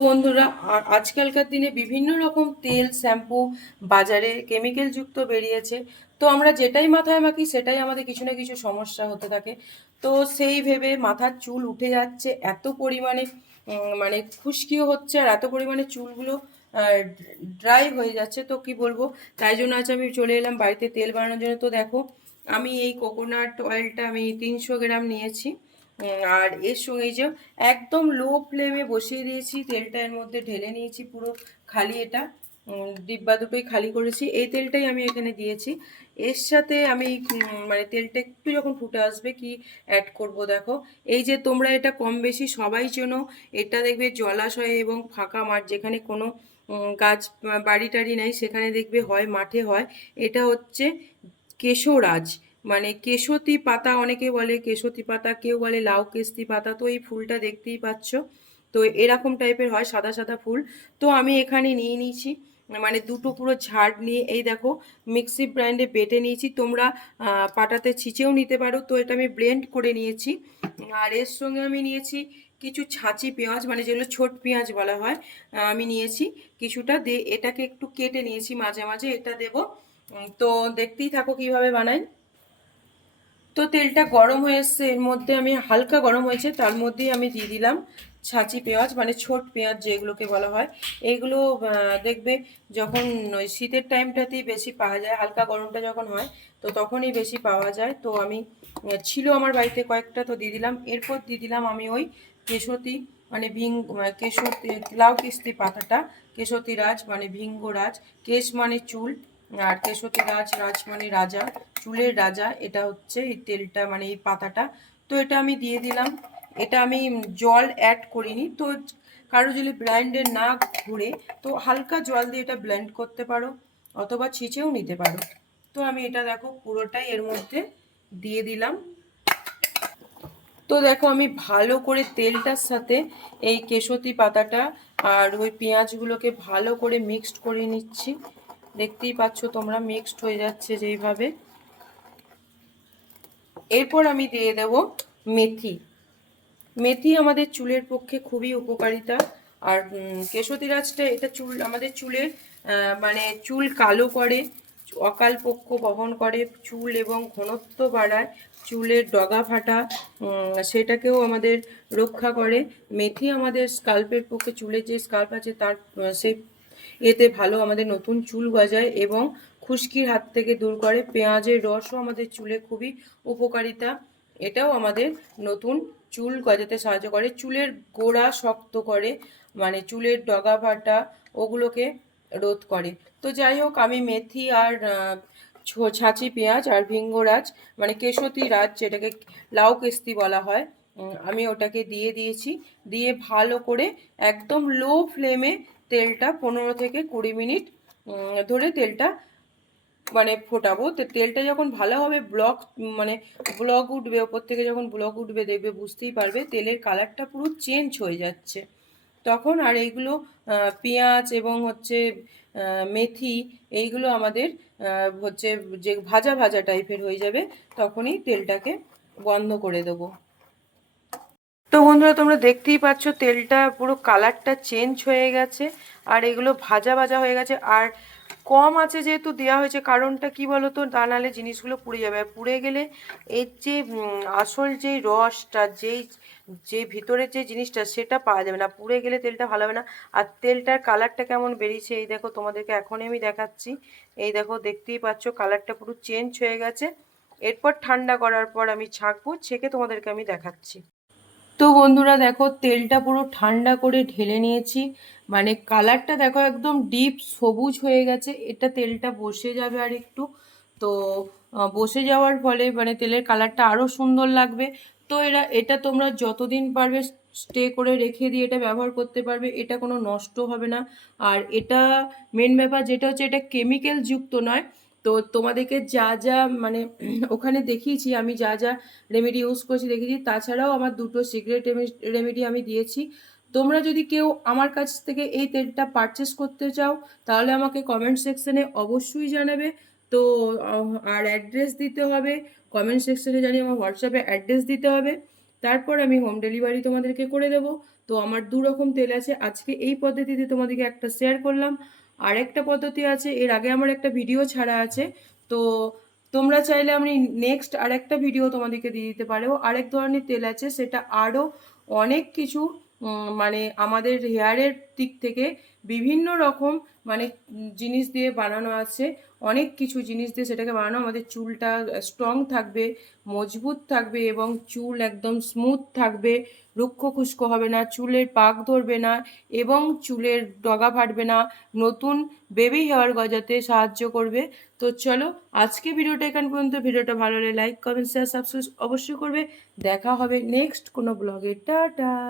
বন্ধুরা আজকালকার দিনে বিভিন্ন রকম তেল, শ্যাম্পু, বাজারে কেমিক্যাল যুক্ত বেরিয়েছে। তো আমরা যেটাই মাথায় মাখি, সেটাই আমাদের কিছু না কিছু সমস্যা হতে থাকে। তো সেই ভেবে মাথার চুল উঠে যাচ্ছে, এত পরিমাণে মানে খুশকিও হচ্ছে আর এত পরিমাণে চুলগুলো ড্রাই হয়ে যাচ্ছে। তো কি বলব? তাই জন্য আজ আমি চলে এলাম বাড়িতে তেল বানানোর জন্য। তো দেখো, আমি এই কোকোনাট অয়েলটা আমি তিনশো গ্রাম নিয়েছি। আর এর সঙ্গে যে একদম লো ফ্লেমে বসিয়ে দিয়েছি, তেলটা এর মধ্যে ঢেলে নিয়েছি পুরো খালি এটা। ডিব্বা দুটোই খালি করেছি। এই তেলটাই আমি এখানে দিয়েছি। এর সাথে আমি মানে তেলটা একটু যখন ফুটে আসবে কি অ্যাড করব দেখো। এই যে তোমরা এটা কম বেশি সবাই চেনো, এটা দেখবে জলাশয়ে এবং ফাঁকা মাঠ, যেখানে কোনো গাছ বাড়ি টাড়ি নাই, সেখানে দেখবে হয়, মাঠে হয়। এটা হচ্ছে কেশরাজ। মানে কেশতি পাতা অনেকে বলে, কেশতি পাতা, কেউ বলে লাউ কেস্তি পাতা, তো এই ফুলটা দেখতেই পাচ্ছ। তো এরকম টাইপের হয়, সাদা সাদা ফুল। তো আমি এখানে নিয়ে নিয়েছি মানে দুটো পুরো ঝাড় নিয়ে, এই দেখো, মিক্সি ব্র্যান্ডে বেটে নিয়েছি। তোমরা পাটাতে ছিঁচেও নিতে পারো। তো এটা আমি ব্লেন্ড করে নিয়েছি। আর এর সঙ্গে আমি নিয়েছি কিছু ছাঁচি পেঁয়াজ মানে যেগুলো ছোট পেঁয়াজ বলা হয় আমি নিয়েছি কিছুটা। দিয়ে এটাকে একটু কেটে নিয়েছি মাঝে মাঝে, এটা দেবো। তো দেখতেই থাকো কীভাবে বানাই। তো তেলটা গরম হয়ে এসছে এর মধ্যে আমি হালকা গরম হয়েছে তার মধ্যেই আমি দিয়ে দিলাম ছাঁচি পেঁয়াজ মানে ছোট পেঁয়াজ যেগুলোকে বলা হয়। এইগুলো আহ, দেখবে যখন ওই শীতের টাইমটাতেই বেশি পাওয়া যায় হালকা গরমটা যখন হয় তো তখনই বেশি পাওয়া যায়। তো আমি ছিল আমার বাড়িতে কয়েকটা তো দিয়ে দিলাম। এরপর দিয়ে দিলাম আমি ওই কেশতি মানে ভিং কেশতি লাউ কিস্তি পাতাটা কেশতি রাজ মানে ভিঙ্গ রাজ কেশ মানে চুল আর কেশতি রাজ রাজ মানে রাজা চুলের রাজা, এটা হচ্ছে এই তেলটা মানে এই পাতাটা। তো এটা আমি দিয়ে দিলাম। এটা আমি জল অ্যাড করিনি। তো কারও যদি ব্লেন্ডে না ঘুরে, তো হালকা জল দিয়ে এটা ব্লেন্ড করতে পারো, অথবা ছিঁচেও নিতে পারো। তো আমি এটা দেখো, পুরোটাই এর মধ্যে দিয়ে দিলাম। তো দেখো, আমি ভালো করে তেলটার সাথে এই কেশতি পাতাটা আর ওই পেঁয়াজগুলোকে ভালো করে মিক্সড করে নিচ্ছি। দেখতেই পাচ্ছ তোমরা মিক্সড হয়ে যাচ্ছে যেইভাবে। এরপর আমি দিয়ে দেব মেথি। মেথি আমাদের চুলের পক্ষে খুবই উপকারিতা। আর কেশতিরাজটা এটা চুল, আমাদের চুলের মানে চুল কালো করে, অকাল পক্ষ বহন করে, চুল এবং ঘনত্ব বাড়ায়, চুলের ডগা ফাটা সেটাকেও আমাদের রক্ষা করে। মেথি আমাদের স্কাল্পের পক্ষে, চুলের যে স্কাল্প আছে তার সেই এতে ভালো আমাদের নতুন চুল গজায় এবং খুশকির হাত থেকে দূর করে পেঁয়াজের রসও আমাদের চুলে খুবই উপকারিতা। এটাও আমাদের নতুন চুল গজাতে সাহায্য করে। চুলের গোড়া শক্ত করে মানে চুলের ডগা ফাটা ওগুলোকে রোধ করে। তো যাই হোক, আমি মেথি আর ছাঁচি পেঁয়াজ আর ভিঙ্গরাজ মানে কেশতি রাজ যেটাকে লাউ কেস্তি বলা হয় আমি ওটাকে দিয়ে দিয়েছি। দিয়ে ভালো করে একদম লো ফ্লেমে তেলটা পনেরো থেকে কুড়ি মিনিট ধরে তেলটা মানে ফোটাবো। তো, তেলটা যখন ভালোভাবে ব্লক মানে ব্লক উঠবে, ওপর থেকে যখন ব্লক উঠবে, দেখবে বুঝতেই পারবে, তেলের কালারটা পুরো চেঞ্জ হয়ে যাচ্ছে। তখন আর এইগুলো পেঁয়াজ এবং হচ্ছে মেথি এইগুলো আমাদের হচ্ছে যে ভাজা ভাজা টাইপের হয়ে যাবে, তখনই তেলটাকে বন্ধ করে দেবো। তো বন্ধুরা, তোমরা দেখতেই পাচ্ছ তেলটা পুরো কালারটা চেঞ্জ হয়ে গেছে আর এগুলো ভাজা ভাজা হয়ে গেছে। আর কম আছে যেহেতু দেওয়া হয়েছে, কারণটা কি বলতো? তা নাহলে জিনিসগুলো পুড়ে যাবে। আর পুড়ে গেলে এর যে আসল যেই রসটা, যেই, যে ভিতরের যে জিনিসটা, সেটা পাওয়া যাবে না। পুড়ে গেলে তেলটা ভালো হবে না। আর তেলটার কালারটা কেমন বেরিয়েছে, এই দেখো তোমাদেরকে এখনই আমি দেখাচ্ছি। এই দেখো, দেখতেই পাচ্ছ কালারটা পুরো চেঞ্জ হয়ে গেছে। এরপর ঠান্ডা করার পর আমি ছাঁকবো, ছেঁকে তোমাদেরকে আমি দেখাচ্ছি। তো বন্ধুরা দেখো, তেলটা পুরো ঠান্ডা করে ঢেলে নিয়েছি। মানে কালারটা দেখো একদম ডিপ সবুজ হয়ে গেছে। এটা তেলটা বসে যাবে আর একটু তো বসে যাওয়ার ফলে মানে তেলের কালারটা আরও সুন্দর লাগবে। তো এরা, এটা তোমরা যতদিন পারবে স্টে করে রেখে দিয়ে এটা ব্যবহার করতে পারবে। এটা কোনো নষ্ট হবে না। আর এটা মেন ব্যাপার যেটা হচ্ছে, এটা কেমিক্যাল যুক্ত নয়। তো তোমাদেরকে যা যা মানে ওখানে দেখিয়েছি, আমি যা যা রেমেডি ইউজ করেছি দেখেছি তাছাড়াও আমার দুটো সিক্রেট রেমেডি আমি দিয়েছি। তোমরা যদি কেউ আমার কাছ থেকে এই তেলটা পারচেস করতে চাও, তাহলে আমাকে কমেন্ট সেকশনে অবশ্যই জানাবে। তো আর অ্যাড্রেস দিতে হবে কমেন্ট সেকশনে জানিয়ে আমার হোয়াটসঅ্যাপে অ্যাড্রেস দিতে হবে। তারপর আমি হোম ডেলিভারি তোমাদেরকে করে দেবো। তো আমার দু রকম তেল আছে। আজকে এই পদ্ধতিতে তোমাদেরকে একটা শেয়ার করলাম। আরেকটা পদ্ধতি আছে, এর আগে আমার একটা ভিডিও ছাড়া আছে, তো তোমরা চাইলে আমি নেক্সট আরেকটা ভিডিও তোমাদেরকে দিয়ে দিতে পারো। আরেক ধরনের তেল আছে, সেটা আরও অনেক কিছু মানে আমাদের হেয়ারের দিক থেকে বিভিন্ন রকম মানে জিনিস দিয়ে বানানো আছে। অনেক কিছু জিনিস দিয়ে সেটাকে বানানো। আমাদের চুলটা স্ট্রং থাকবে, মজবুত থাকবে এবং চুল একদম স্মুথ থাকবে। রুক্ষ খুস্কো হবে না, চুলের পাক ধরবে না এবং চুলের ডগা ফাটবে না। নতুন বেবি হেয়ার গজাতে সাহায্য করবে। তো চলো আজকে ভিডিওটা এখান পর্যন্ত। ভিডিওটা ভালো লাগলে লাইক কমেন্ট শেয়ার সাবস্ক্রাইব অবশ্যই করবে। দেখা হবে নেক্সট কোনো ব্লগে টাটা!